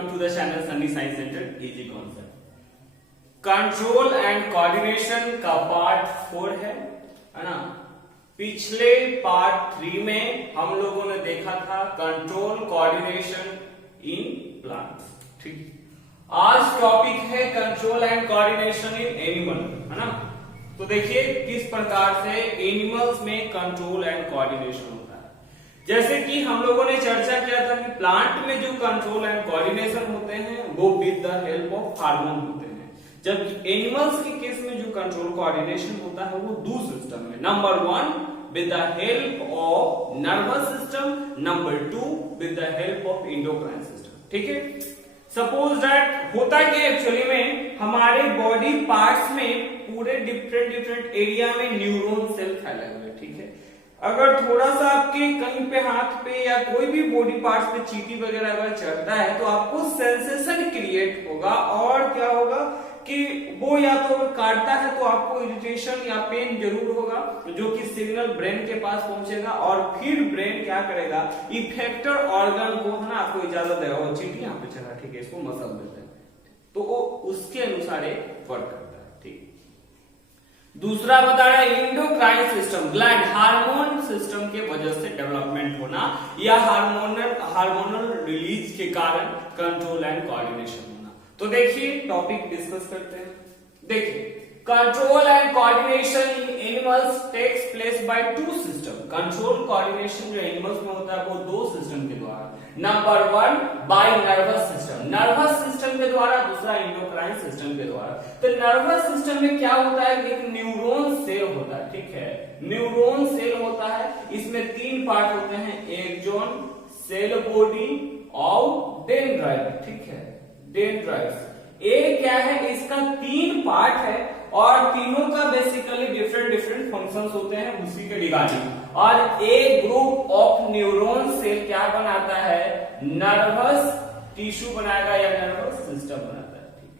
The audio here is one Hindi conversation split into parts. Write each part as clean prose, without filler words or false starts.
Welcome to the channel Sunny science centre easy concept. Control and coordination का पार्ट 4 है ना। पिछले पार्ट 3 में हम लोगों ने देखा था कंट्रोल कोऑर्डिनेशन इन प्लांट्स। ठीक, आज टॉपिक है control and coordination in animal, है ना। तो देखिए किस प्रकार से एनिमल्स में कंट्रोल एंड कोऑर्डिनेशन होता है। जैसे कि हम लोगों ने चर्चा किया था कि प्लांट में जो कंट्रोल एंड कोऑर्डिनेशन होते हैं वो with the help of hormone होते हैं, जबकि एनिमल्स के केस में जो कंट्रोल कोऑर्डिनेशन होता है वो दो सिस्टम में। Number 1 with the help of nervous system, number 2 with the help of endocrine system। ठीक है, सपोज दैट होता क्या एक्चुअली में हमारे बॉडी पार्ट्स में पूरे डिफरेंट एरिया में न्यूरॉन सेल फैले हुए। ठीक है, अगर थोड़ा सा आपके कहीं पे हाथ पे या कोई भी बॉडी पार्ट्स पे चींटी वगैरह अगर चढ़ता है तो आपको सेंसेशन क्रिएट होगा और क्या होगा कि वो या तो अगर काटता है तो आपको इरिटेशन या पेन जरूर होगा, जो कि सिग्नल ब्रेन के पास पहुंचेगा और फिर ब्रेन क्या करेगा, इफेक्टर ऑर्गन को, है ना, आपको इजाजत देगा। वो चींटी यहाँ पे चला, ठीक है, इसको मसल देते हैं तो वो उसके अनुसार वर्क करता है। ठीक, दूसरा बता रहा है endocrine system, gland hormone system के वजह से डेवलपमेंट होना या हार्मोनल रिलीज के कारण कंट्रोल एंड कोऑर्डिनेशन होना। तो देखिए टॉपिक डिस्कस करते हैं। देखिए control and coordination in animals takes place by two system. Control coordination जो एनिमल्स में होता है वो दो सिस्टम के द्वारा। Number 1 by nervous system, nervous system के द्वारा, दूसरा इंडोक्राइन सिस्टम के द्वारा। तो नर्वस सिस्टम में क्या होता है कि एक न्यूरॉन सेल होता है। ठीक है, न्यूरॉन सेल होता है, इसमें 3 पार्ट होते हैं, एक्सॉन, सेल बॉडी और डेंड्राइट। ठीक है, डेंड्राइट्स ये क्या है, इसका 3 पार्ट है और तीनों का बेसिकली डिफरेंट फंक्शंस होते हैं उसी के रिगार्डिंग। और एक ग्रुप ऑफ न्यूरॉन सेल क्या बनाता है, नर्वस टिश्यू बनाएगा या नर्वस सिस्टम बनाता है। ठीक,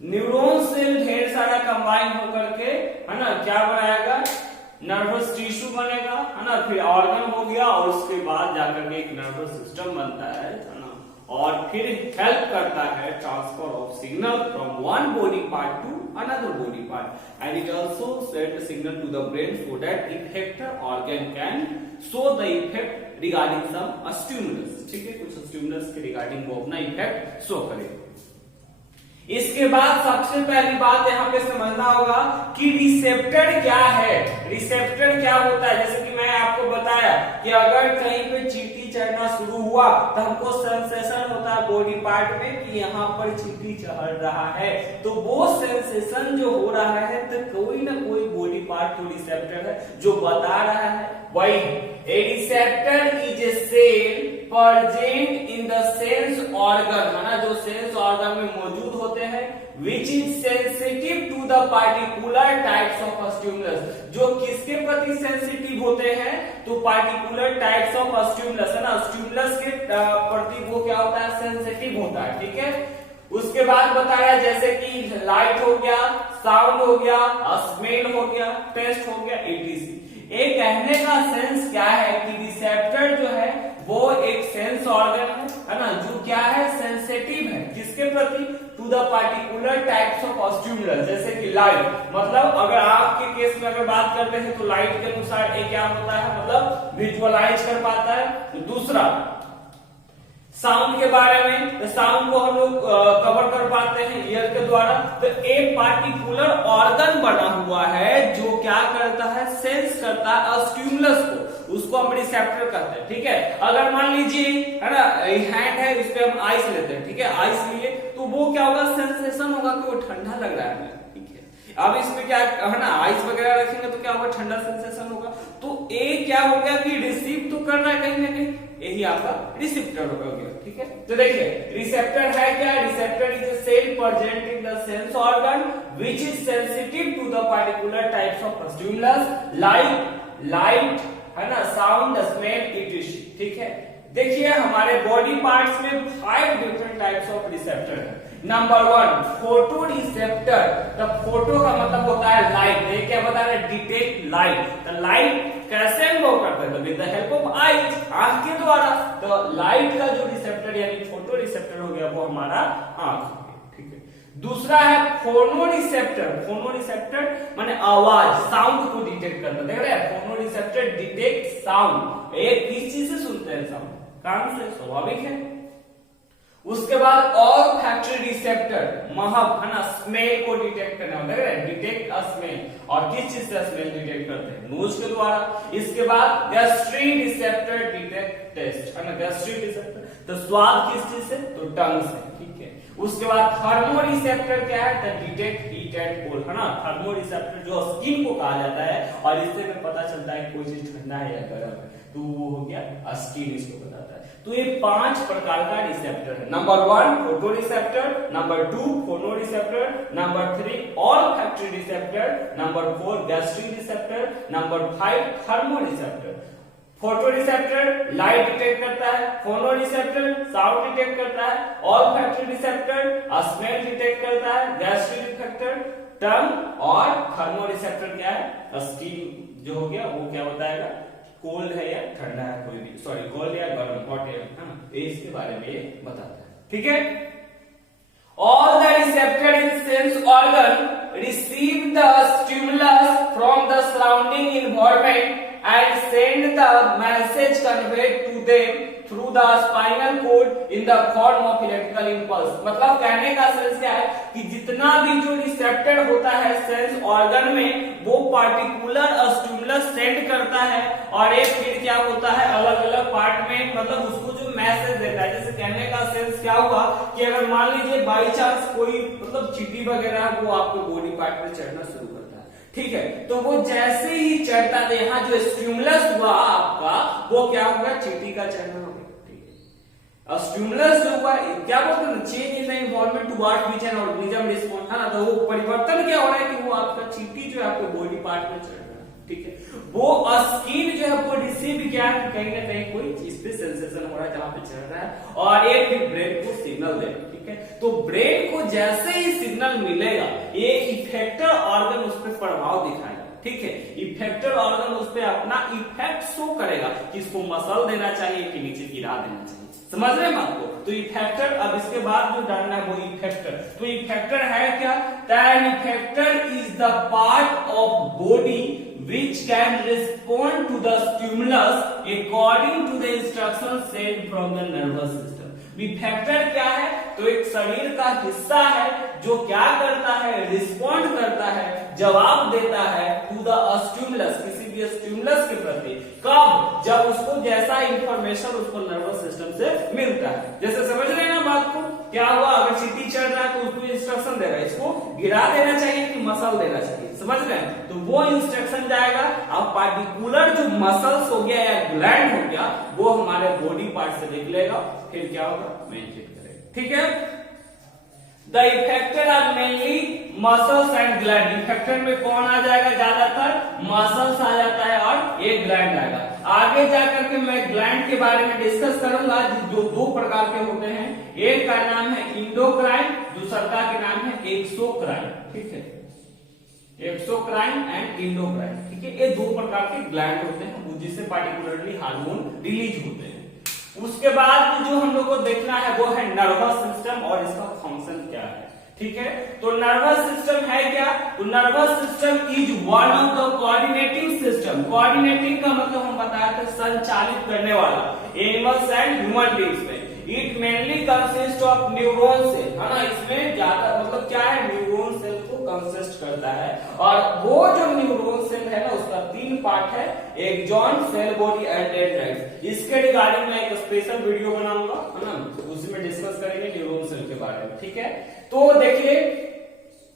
न्यूरॉन सेल ढेर सारा कंबाइन होकर के, है ना, क्या बनाएगा, नर्वस टिश्यू बनेगा, है ना, फिर ऑर्गन हो गया और उसके बाद जाकर के एक नर्वस सिस्टम बनता है ना, और फिर हेल्प करता है transfer of signal from one body part to another body part and it also send signal to the brain so that effector organ can show the effect regarding some stimulus. ठीक है, कुछ स्टिमुलस के रिगार्डिंग वो अपना इफेक्ट शो करेगा। इसके बाद सबसे पहली बात यहाँ पे समझना होगा कि रिसेप्टर क्या है। रिसेप्टर क्या होता है, जैसे कि मैं आपको बताया कि अगर कहीं पे चींटी चढ़ना शुरू हुआ तो हमको सेंसेशन होता है बॉडी पार्ट में कि यहाँ पर चींटी चढ़ रहा है, तो वो सेंसेशन जो हो रहा है तो कोई ना कोई बॉडी पार्ट तो रिसेप्टर है जो बता रहा है। वही a receptor is a cell present in the sense organ, है ना, जो सेंस ऑर्गन में मौजूद होते हैं, which is sensitive to the particular types of stimulus. जो किसके प्रति सेंसिटिव होते हैं, तो पार्टिकुलर टाइप्स ऑफ स्टिमुलस, है ना, स्टिमुलस के प्रति वो क्या होता है, सेंसिटिव होता है। ठीक है, उसके बाद बताया जैसे कि लाइट हो गया, साउंड हो गया, स्मेल हो गया, टेस्ट हो गया, etc। एक कहने का सेंस क्या है कि रिसेप्टर जो है वो एक सेंस ऑर्गन है ना, जो क्या है, सेंसिटिव है किसके प्रति, to the particular types of stimulus. जैसे कि लाइट, मतलब अगर आपके केस में अगर बात करते हैं तो लाइट के अनुसार ये क्या होता है, मतलब विजुअलाइज कर पाता है। तो दूसरा साउंड के बारे में, तो साउंड को हम लोग कवर कर पाते हैं ईयर के द्वारा। तो एक पार्टिकुलर ऑर्गन बना हुआ है जो क्या करता है, सेंस करता है स्टिमुलस को, उसको हम रिसेप्टर कहते हैं। ठीक है, अगर मान लीजिए, है ना, हैंड है, इस पे हम आइस लेते हैं, ठीक है, आइस लिए तो वो क्या होगा, सेंसेशन होगा कि वो ठंडा लग रहा है। ठीक है, अब इसमें क्या, है ना, आइस वगैरह रखेंगे तो क्या होगा, ठंडा सेंसेशन होगा। तो ए क्या हो गया कि रिसीव तो कर रहा है कहीं ना कहीं, यही आपका रिसेप्टर हो गया। ठीक है, तो देखिए रिसेप्टर है क्या, receptor is a cell present in the sense organ which is sensitive to the particular types of stimulus light, है ना, साउंड, स्मेल, etc। ठीक है, देखिए हमारे बॉडी पार्ट्स में 5 डिफरेंट टाइप्स ऑफ रिसेप्टर है। Number 1 photo receptor. The photo का मतलब होता है लाइट। ये क्या बता रहे हैं? Detect light. तो लाइट कैसे अनुभव करता है? With the help of eyes, आंख के द्वारा। तो लाइट का जो रिसेप्टर यानी फोटो रिसेप्टर हो गया वो हमारा आंख। ठीक है। दूसरा है फोनो रिसेप्टर। फोनो रिसेप्टर माने आवाज, साउंड को डिटेक्ट करना। देख रहे हैं, फोनो रिसेप्टर डिटेक्ट साउंड। एक किस चीज से सुनते हैं साउंड? कान से, स्वाभाविक है। उसके बाद और फैक्टरी रिसेप्टर, महक है ना, स्मेल को डिटेक्ट करना। देख रहे हैं, डिटेक्ट अ स्मेल। और किस चीज से स्मेल डिटेक्ट करते हैं? नोज के द्वारा। इसके बाद गैस्ट्रिक रिसेप्टर डिटेक्ट टेस्ट, है ना, गैस्ट्रिक रिसेप्टर। तो स्वाद किस चीज से? तो टंग से। ठीक है। उसके बाद थर्मो रिसेप्टर क्या है? तो डिटेक्ट हीट एंड कोल्ड, है ना। थर्मो रिसेप्टर जो स्किन को कहा जाता है और इससे हमें पता चलता है कोई चीज ठंडा है या गर्म है, तो वो हो गया स्किन, इसको बताता है। तो ये 5 प्रकार का रिसेप्टर है। नंबर 1 फोटो रिसेप्टर, नंबर 2 फोनो receptor, number 3 all factory receptor, number 4 gastric receptor, number 5 thermo receptor. Photo receptor light detect करता है, फोनो रिसेप्टर साउंड डिटेक्ट करता है, all factory receptor smell detect करता है, गैस्ट्रिक रिसेप्टर टंग, और थर्मो रिसेप्टर क्या है? स्किन जो हो गया वो क्या बताएगा? कोल्ड है या ठंडा है, कोई भी, सॉरी कोल्ड या गर्म, हॉट है ना, इसके बारे में ये बताता है। ठीक है। All the receptor in sense organ receive the stimulus from the surrounding environment and send the message conveyed to them through the spinal cord in the form of electrical impulse। मतलब कहने का सेंस क्या है कि जितना भी जो रिसेप्टर होता है सेंस ऑर्गन में वो पार्टिकुलर स्टिमुलस सेंड करता है और एक फिर क्या होता है अलग अलग पार्ट में, मतलब उसको जो मैसेज देता है। जैसे कहने का सेंस क्या हुआ कि अगर मान लीजिए बाई चांस कोई मतलब चींटी वगैरह वो आपके बॉडी पार्ट पे चढ़ना शुरू करता है, ठीक है, तो वो जैसे ही चढ़ता है यहाँ जो स्टिमुलस हुआ आपका वो क्या होगा? चींटी का चढ़ना होगा। स्टिमुलस जो हुआ क्या बोलते हैं? Change in the environment toward which an organism respond, है ना। तो वो परिवर्तन क्या हो रहा है कि वो आपका चींटी जो है आपके बॉडी पार्ट में चढ़ रहा है। ठीक है। वो स्किन जो है वो रिसीव क्या है? कहीं ना कहीं कोई चीज पे सेंसेशन हो रहा है जहां पे चढ़ रहा है, और एक भी ब्रेन को सिग्नल दे रहा है। ठीक है। तो ब्रेन को जैसे ही सिग्नल मिलेगा ये इफेक्टर ऑर्गन उस पर प्रभाव दिखाएगा। ठीक है। इफेक्टर ऑर्गन उस पर अपना इफेक्ट शो करेगा कि इसको मसल देना चाहिए कि नीचे गिरा देना चाहिए। समझ रहे हैं बात को? तो इफेक्टर, अब इसके बाद जो जानना है वो इफेक्टर। तो इफेक्टर है क्या? That effector is the part of body which can respond to the stimulus according to the instructions sent from the nervous system। Effector क्या है? तो एक शरीर का हिस्सा है जो क्या करता है? रिस्पॉन्ड करता है, जवाब देता है टू द स्टिमुलस, किसी भी स्टिमुलस के प्रति। कब? जब उसको जैसा इंफॉर्मेशन उसको नर्वस सिस्टम से मिलता है। जैसे समझ रहे हैं ना बात को? क्या हुआ? अगर चींटी चढ़ रहा है तो उसको इंस्ट्रक्शन दे रहा है, इसको गिरा देना चाहिए कि मसल देना चाहिए। समझ रहे हैं? तो वो इंस्ट्रक्शन जाएगा, अब पार्टिकुलर जो मसल्स हो गया या ग्लैंड हो गया वो हमारे बॉडी पार्ट से निकलेगा, फिर क्या होगा? मेंटेन करेगा। ठीक है। The effector are mainly muscles and gland. Effector में कौन आ जाएगा? ज्यादातर मसल्स आ जाता है और एक ग्लैंड आएगा। आगे जाकर के मैं ग्लैंड के बारे में डिस्कस करूंगा जो 2 प्रकार के होते हैं। एक का नाम है इंडोक्राइन, दूसरा का नाम है एक्सोक्राइन। ठीक है। Exocrine and endocrine. ठीक है। ये 2 प्रकार के ग्लैंड होते हैं जिससे पार्टिकुलरली हार्मोन रिलीज होते हैं। उसके बाद जो हम लोग को देखना है वो है नर्वस सिस्टम और इसका फंक्शन क्या है। ठीक है। तो नर्वस सिस्टम है क्या? तो nervous system is one of the coordinating system. Coordinating का मतलब हम बताए थे संचालित करने वाला एनिमल्स एंड ह्यूमन बींग्स में। It mainly consist of neuron cell, है ना। इसमें ज्यादा मतलब क्या है? न्यूरॉन सेल को कंसिस्ट करता है, और वो जो न्यूरॉन सेल है ना उसका 3 पार्ट है, axon, cell body and dendrite. इसके रिगार्डिंग मैं एक स्पेशल वीडियो बनाऊंगा, है ना, उसमें डिस्कस करेंगे न्यूरॉन सेल के बारे में। ठीक है। तो देखिए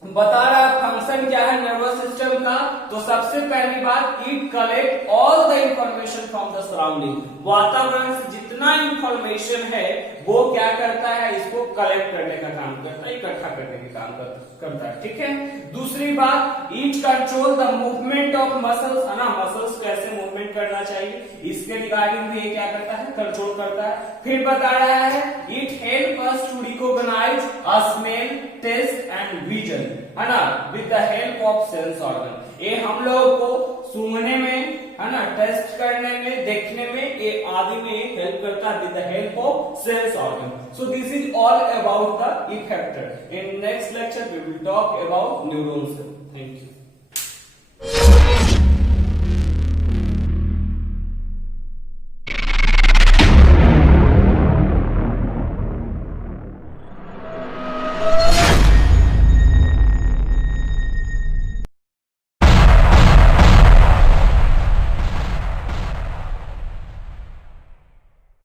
बता रहा फंक्शन क्या है नर्वस सिस्टम का। तो सबसे पहली बात, it collect all the information from the surrounding. वातावरण से जितना इंफॉर्मेशन है वो क्या करता है? इसको कलेक्ट करने का काम करता है, इकट्ठा करने का काम करता है। ठीक है। दूसरी बात, it control the movement of muscles, है ना। मसल्स कैसे मूवमेंट कोऑर्डिनेट करना चाहिए, इसके रिगार्डिंग भी ये क्या करता है, कंट्रोल करता है। फिर बता रहा है it help us to recognise a smell, taste and vision, है ना, with the help of sense organ. ये हम लोगों को सूंघने में, है ना, टेस्ट करने में, देखने में, ये आदि में हेल्प करता है with the help of sense organ. So this is all about the effector. In next lecture we will talk about neurons. Thank you.